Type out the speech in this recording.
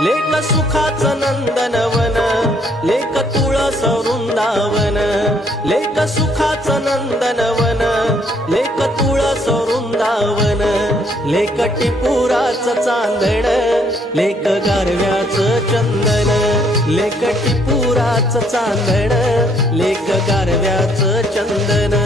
लेक सुखाचं नंदनवन, लेक तुळस वृंदावन. लेक सुखाचं नंदनवन, लेक तुळस वृंदावन. लेक टिपुराचं चांदण, लेक गारव्याचं चंदन. लेक टिपुराचं चांदण, लेक गारव्याचं चंदन.